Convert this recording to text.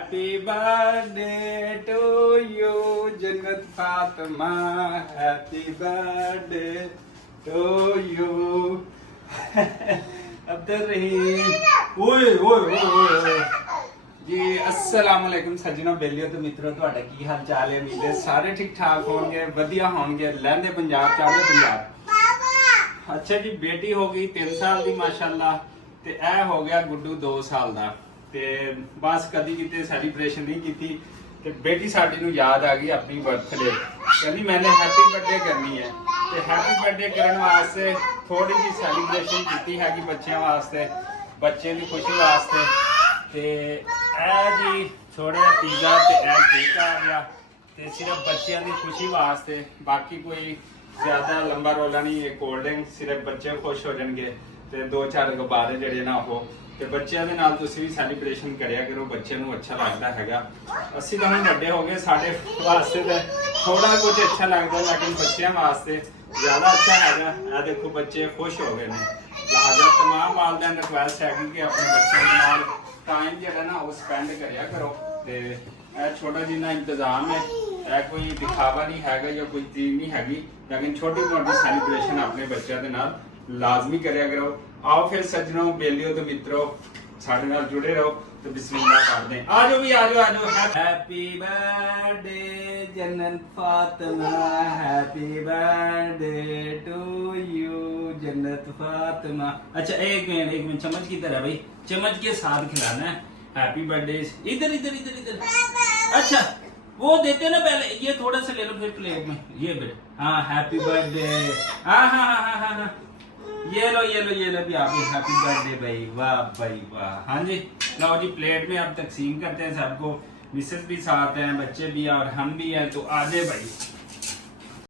happy birthday to you Jannat Fatima happy birthday to you Abdul Rahim ओए ओए ओए जी अस्सलाम वालेकुम सज्जनों बेलियो तो मित्रों ਤੁਹਾਡਾ ਕੀ ਹਾਲ ਚਾਲ ਹੈ ਉਮੀਦ ਹੈ ਸਾਰੇ ਠੀਕ ਠਾਕ ਹੋਣਗੇ ਵਧੀਆ ਹੋਣਗੇ ਲਹਿੰਦੇ ਪੰਜਾਬ ਚੜ੍ਹਦੇ ਪੰਜਾਬ ਅੱਛਾ ਜੀ ਬੇਟੀ ਹੋ ਗਈ 3 ਸਾਲ ਦੀ ਮਾਸ਼ਾਅੱਲਾ ਤੇ ਇਹ ਹੋ ਗਿਆ ਗੁੱਡੂ 2 ਸਾਲ ਦਾ ਤੇ ਬਸ ਕਦੀ ਕਿਤੇ ਸੈਲੀਬ੍ਰੇਸ਼ਨ ਨਹੀਂ ਕੀਤੀ ਤੇ ਬੇਟੀ ਸਾਡੀ ਨੂੰ ਯਾਦ ਆ ਗਈ ਆਪਣੀ ਬਰਥਡੇ ਕਹਿੰਦੀ ਮੈਨੇ ਹੈਪੀ ਬਰਥਡੇ ਕਰਨੀ ਹੈ ਤੇ ਹੈਪੀ ਬਰਥਡੇ ਕਰਨ ਵਾਸਤੇ ਥੋੜੀ ਜਿਹੀ ਸੈਲੀਬ੍ਰੇਸ਼ਨ ਕੀਤੀ ਹੈਗੀ ਬੱਚਿਆਂ ਵਾਸਤੇ ਬੱਚੇ ਦੀ ਖੁਸ਼ੀ ਵਾਸਤੇ ਤੇ ਇਹ ਜੀ ਥੋੜਾ ਜਿਹਾ ਪੀਜ਼ਾ ਤੇ ਇਹ ਕੇਕ ਆ ਗਿਆ ਤੇ ਸਿਰਫ ਬੱਚਿਆਂ ਦੀ ਖੁਸ਼ੀ ਵਾਸਤੇ ਬਾਕੀ ਕੋਈ ਜ਼ਿਆਦਾ ਲੰਬਾ ਰੋਲਾ ਨਹੀਂ ਇਹ ਕੋਲਡ ਡਰਿੰਕ ਸਿਰਫ ਬੱਚੇ ਖੁਸ਼ ਹੋ ਜਾਣਗੇ ਤੇ 2-4 ਗੁਬਾਰੇ ਜਿਹੜੇ ਨਾ ਉਹ ਤੇ ਬੱਚਿਆਂ ਦੇ ਨਾਲ ਤੁਸੀਂ ਵੀ ਸੈਲੀਬ੍ਰੇਸ਼ਨ ਕਰਿਆ ਕਰੋ ਬੱਚਿਆਂ ਨੂੰ ਅੱਛਾ ਲੱਗਦਾ ਹੈਗਾ ਅਸੀਂ ਤਾਂ ਹੁਣ ਵੱਡੇ ਹੋ ਗਏ ਸਾਡੇ ਵਾਸਤੇ ਤਾਂ ਥੋੜਾ ਕੁਝ ਅੱਛਾ ਲੱਗਦਾ ਲੇਕਿਨ ਬੱਚਿਆਂ ਵਾਸਤੇ ਜ਼ਿਆਦਾ ਅੱਛਾ ਹੈਗਾ ਇਹ ਦੇਖੋ ਬੱਚੇ ਖੁਸ਼ ਹੋ ਗਏ ਨੇ ਲਿਹਾਜ਼ਾ तमाम ਵਾਲਿਆਂ ਦੀ ਰਿਕੁਐਸਟ ਹੈ ਕਿ ਆਪਣੇ ਬੱਚਿਆਂ ਦੇ ਨਾਲ ਟਾਈਮ ਜਿਹੜਾ ਨਾ ਉਹ ਸਪੈਂਡ ਕਰਿਆ ਕਰੋ ਤੇ ਇਹ ਛੋਟਾ ਜਿਹਾ ਇੰਤਜ਼ਾਮ ਹੈ ਇਹ ਕੋਈ ਦਿਖਾਵਾ ਨਹੀਂ ਹੈਗਾ ਜਾਂ ਕੋਈ ਚੀਜ਼ ਨਹੀਂ ਹੈਗੀ ਲੇਕਿਨ ਛੋਟੀ ਮੋਟੀ ਸੈਲੀਬ੍ਰੇਸ਼ਨ ਆਪਣੇ ਬੱਚਿਆਂ ਦੇ ਨਾਲ ਲਾਜ਼ਮੀ ਕਰਿਆ ਕਰੋ आओ फिर सज्जनों बेलियो तो मित्रों साढ़े नाल जुड़े रहो तो बिस्मिल्लाह करते हैं आ जाओ भी आ जाओ happy birthday Jannat Fatima happy birthday to you Jannat Fatima अच्छा एक मिनट चम्मच किधर है भाई चम्मच के साथ खिलाना है हैप्पी बर्थडे इधर इधर इधर इधर अच्छा वो देते ना पहले ये थोड़ा सा ले लो फिर प्लेट में ये बेटा हाँ हैप्पी बर्थडे हाँ हाँ हाँ हाँ हाँ ये लो भी आपकी हैप्पी बर्थडे भाई वाह हाँ जी लो जी प्लेट में अब तकसीम करते हैं सबको मिसेस भी साथ हैं बच्चे भी और हम भी हैं तो आजे भाई